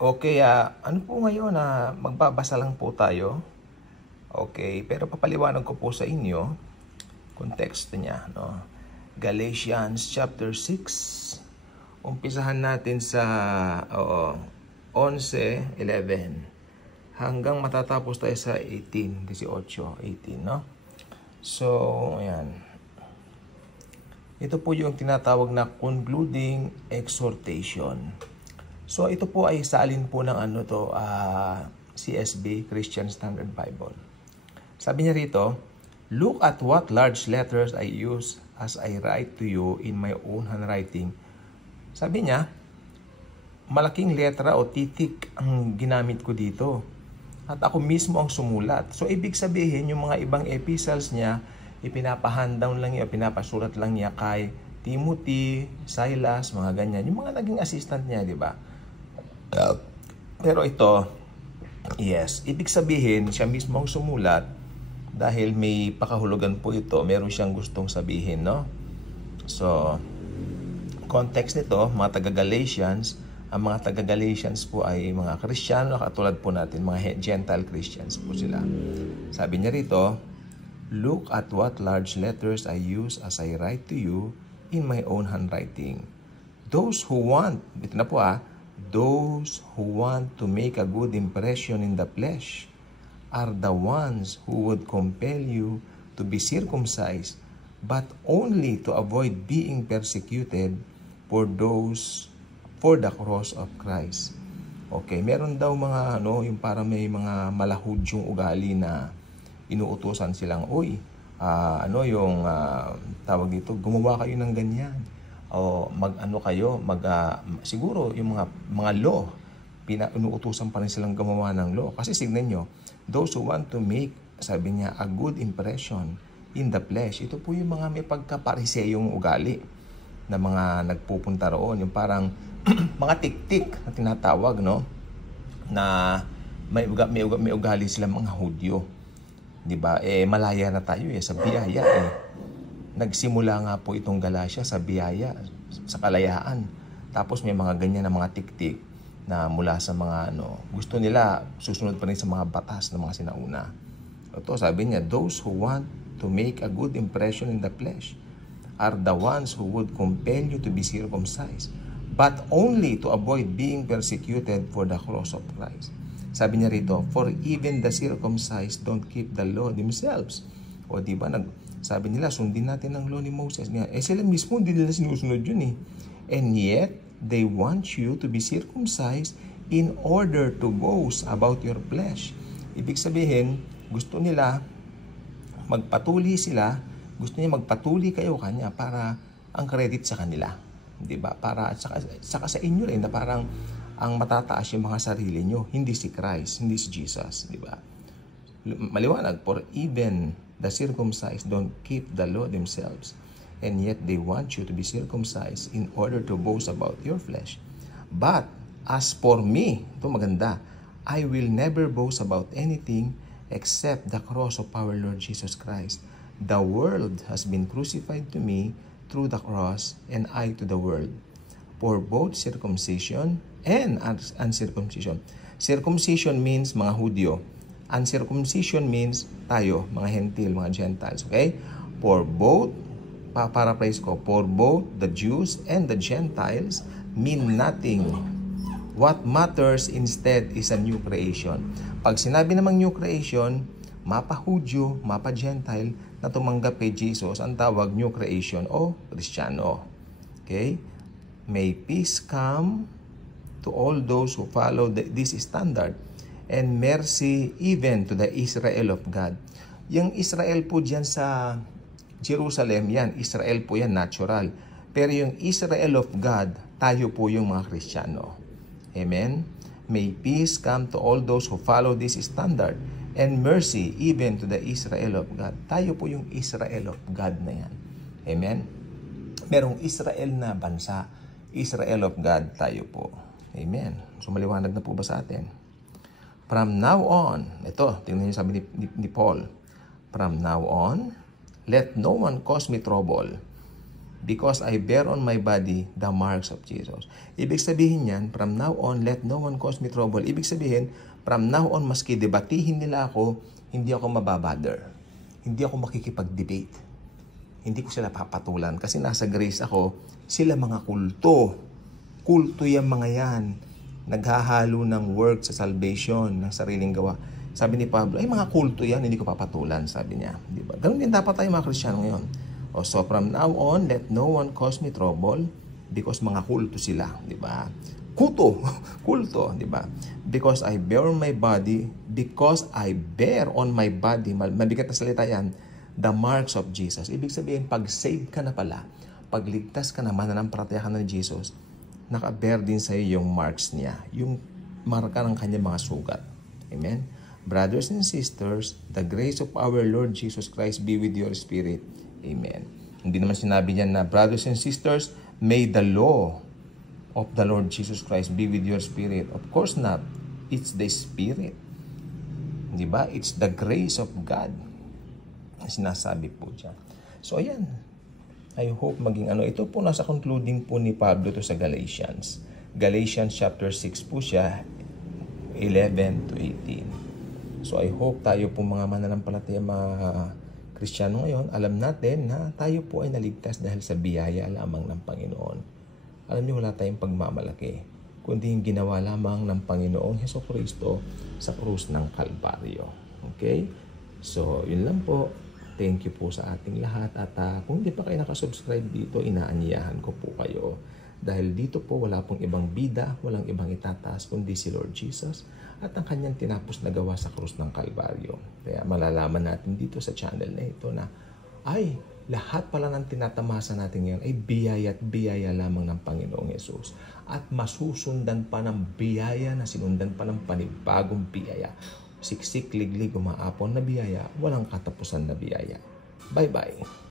Okay, ano po ngayon magbabasa lang po tayo. Okay, pero papaliwanag ko po sa inyo konteksto niya, no? Galatians chapter 6. Umpisahan natin sa 11 hanggang matatapos tayo sa 18, no? So, ayan. Ito po yung tinatawag na concluding exhortation. So ito po ay salin po ng CSB, Christian Standard Bible. Sabi niya rito, "Look at what large letters I use as I write to you in my own handwriting." Sabi niya, malaking letra o titik ang ginamit ko dito. At ako mismo ang sumulat. So ibig sabihin, yung mga ibang epistles niya, ipinapahandown lang niya, pinapasulat lang niya kay Timothy, Silas, mga ganyan. Yung mga naging assistant niya, di ba? Pero ito, yes, ibig sabihin, siya mismo ang sumulat dahil may pakahulugan po ito, meron siyang gustong sabihin, no? So, context nito, mga taga-Galatians, ang mga taga-Galatians po ay mga Kristiyano, katulad po natin, mga Gentile Christians po sila. Sabi niya rito, "Look at what large letters I use as I write to you in my own handwriting. Those who want," ito na po "those who want to make a good impression in the flesh are the ones who would compel you to be circumcised, but only to avoid being persecuted for the cross of Christ." Okay, meron daw mga yung para may mga malahudyong ugali na inuutosan silang, tawag dito, gumawa kayo ng ganyan. O siguro yung mga law, inuutusan pa rin silang gumawa ng law. Kasi signan nyo, those who want to make, sabi niya, a good impression in the flesh, ito po yung mga may pagkapariseyong ugali na mga nagpupunta roon, yung parang mga tiktik na tinatawag, no? Na may ugali sila mga Hudyo. 'Di ba? Malaya na tayo sa biyaya Nagsimula nga po itong Galatia sa biyaya, sa kalayaan. Tapos may mga ganyan na mga tiktik na mula sa mga gusto nila susunod pa rin sa mga batas ng mga sinauna. Ito sabi niya, "Those who want to make a good impression in the flesh are the ones who would compel you to be circumcised, but only to avoid being persecuted for the cross of Christ." Sabi niya rito, "For even the circumcised don't keep the law themselves." O di ba, sabi nila, sundin natin ang law ni Moses. Sila mismo hindi nila sinusunod yun "And yet, they want you to be circumcised in order to boast about your flesh." Ibig sabihin, gusto nila magpatuli kayo kanya para ang credit sa kanila. Di ba? Para saka sa inyo rin na parang ang matataas yung mga sarili nyo, hindi si Christ, hindi si Jesus, di ba? Maliwanag, "For even the circumcised don't keep the law themselves, and yet they want you to be circumcised in order to boast about your flesh. But as for me," ito maganda, "I will never boast about anything except the cross of our Lord Jesus Christ. The world has been crucified to me through the cross, and I to the world. For both circumcision and uncircumcision." Circumcision means mga Hudyo. Uncircumcision means tayo, mga Hentil, mga Gentiles. Okay? "For both," paraphrase ko, "for both the Jews and the Gentiles mean nothing. What matters instead is a new creation." Pag sinabi namang new creation, mapa Hudyo, mapa Gentile, na tumanggap kay Jesus, ang tawag new creation o Kristiyano. Okay? "May peace come to all those who follow this standard, and mercy even to the Israel of God." Yung Israel po dyan sa Jerusalem, yan, Israel po yan, natural. Pero yung Israel of God, tayo po yung mga Kristiyano. Amen? "May peace come to all those who follow this standard, and mercy even to the Israel of God." Tayo po yung Israel of God na yan. Amen? Merong Israel na bansa, Israel of God, tayo po. Amen? So maliwanag na po ba sa atin? "From now on," ito, tingnan niyo sabi ni Paul, "From now on, let no one cause me trouble, because I bear on my body the marks of Jesus. Ibig sabihin yan, from now on, let no one cause me trouble. Ibig sabihin, from now on, maski debatihin nila ako, hindi ako mababother. Hindi ako makikipag-debate. Hindi ko sila papatulan kasi nasa grace ako. Sila mga kulto. Kulto yung mga yan. Naghahalo ng work sa salvation, ng sariling gawa. Sabi ni Pablo, ay mga kulto yan, hindi ko papatulan, sabi niya. Diba? Ganun din dapat tayo mga Kristiyano ngayon. So from now on, let no one cause me trouble because mga kulto sila, di ba? Kulto, di ba? Because I bear on my body, mabigat na salita yan, the marks of Jesus. Ibig sabihin, pag save ka na pala, pag ligtas ka na, mananampalataya ka na ni Jesus, naka-bear din sa iyo yung marks niya, yung marka ng kanyang mga sugat. Amen? Brothers and sisters, the grace of our Lord Jesus Christ be with your spirit. Amen. Hindi naman sinabi niyan na, brothers and sisters, may the law of the Lord Jesus Christ be with your spirit. Of course not. It's the Spirit. Diba? It's the grace of God. Sinasabi po dyan. So, ayan. I hope maging ito po nasa concluding po ni Pablo to sa Galatians. Galatians chapter 6 po siya, 11 to 18. So, I hope tayo po mga mananampalataya, mga Kristiyano ngayon, alam natin na tayo po ay naligtas dahil sa biyaya lamang ng Panginoon. Alam niyo, wala tayong pagmamalaki, kundi yung ginawa lamang ng Panginoong Hesukristo sa krus ng Kalbaryo. Okay? So, yun lang po. Thank you po sa ating lahat. At kung hindi pa kayo nakasubscribe dito, inaanyayahan ko po kayo. Dahil dito po wala pong ibang bida, walang ibang itataas, kundi si Lord Jesus at ang kanyang tinapos na gawa sa krus ng Kalbaryo. Kaya malalaman natin dito sa channel na ito na ay lahat pala ng tinatamasa natin ngayon ay biyaya at biyaya lamang ng Panginoong Yesus. At masusundan pa ng biyaya na sinundan pa ng panibagong biyaya. Siksik, liglig, umaapon na biyaya, walang katapusan na biyaya. Bye-bye.